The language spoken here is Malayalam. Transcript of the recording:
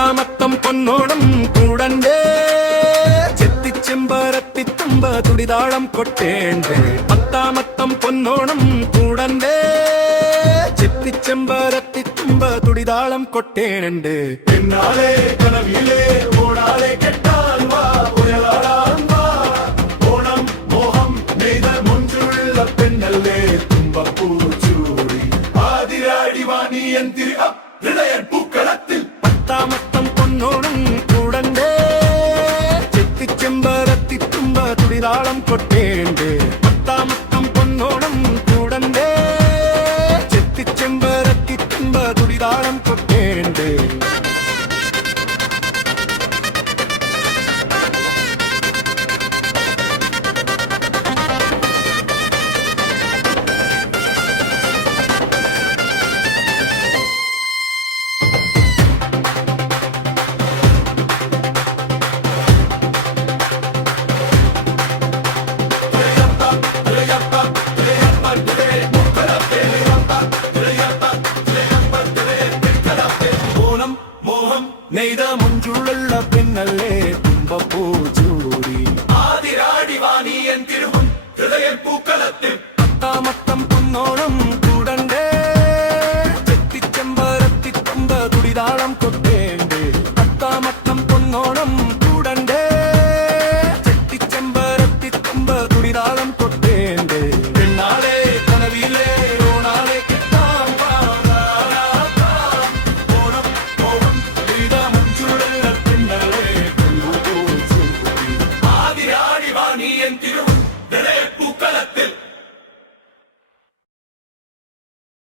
പത്താമത്തം പൊന്നോണം കൂടണ്ടേ ചെത്തിച്ചെമ്പരത്തിത്തുമ്പ തുടിതാളം കൊട്ടേണ്ടേ പത്താമത്തം പൊന്നോണം കൂടണ്ടേ ചെത്തിച്ചെമ്പരത്തിത്തുമ്പ തുടിതാളം കൊട്ടേനുണ്ട് എന്നാലേ കനവിലേ ഓണാലേ കെട്ടാൻ വാ ഉയലാടാൻ വാ ഓണം മോഹം നെയ്ത മുഞ്ചുള്ള പെണ്ണല്ലേ തുമ്പപ്പൂ ചൂടി ആതിരാടി വാണി എന്തിരി ഹൃദയ പൂക്കളത്തിൽ പത്താമത്തം പൊന്നോണം കൂടണ്ടേ ചെത്തിച്ചെമ്പരത്തിത്തുമ്പ തുടിതാളം കൊട്ടേണ്ടേ പത്താമത്തം പൊന്നോണം കൂടണ്ടേ ചെത്തിച്ചെമ്പരത്തിത്തുമ്പ തുടിതാളം കൊട്ടേണ്ടേ നെയ്ത മുഞ്ചുള്ള പിന്നല്ലേ തുമ്പപ്പൂ ചൂടി ആതിരാടി വാണി എന്തിരുമുൻ ഹൃദയ പൂക്കളത്തിൽ പത്താമത്തം പൊന്നോണം കൂടണ്ടേ ചെത്തിച്ചെമ്പരത്തിത്തുമ്പ തുടിതാളം കൊട്ടേണ്ടേ പത്താമത്തം പൊന്നോണം കൂടണ്ടേ ചെത്തിച്ചെമ്പരത്തിത്തുമ്പ തുടിതാളം കൊട്ടേണ്ടേ പെണ്ണാളെ കനവിലേ ഓണാളെ കെട്ടാൻ വാ ഓണം മോഹം നെയ്ത മുഞ്ചുള്ള പെണ്ണല്ലേ തുമ്പപ്പൂ ചൂടി ആതിരാടി വാണി എന്തിരു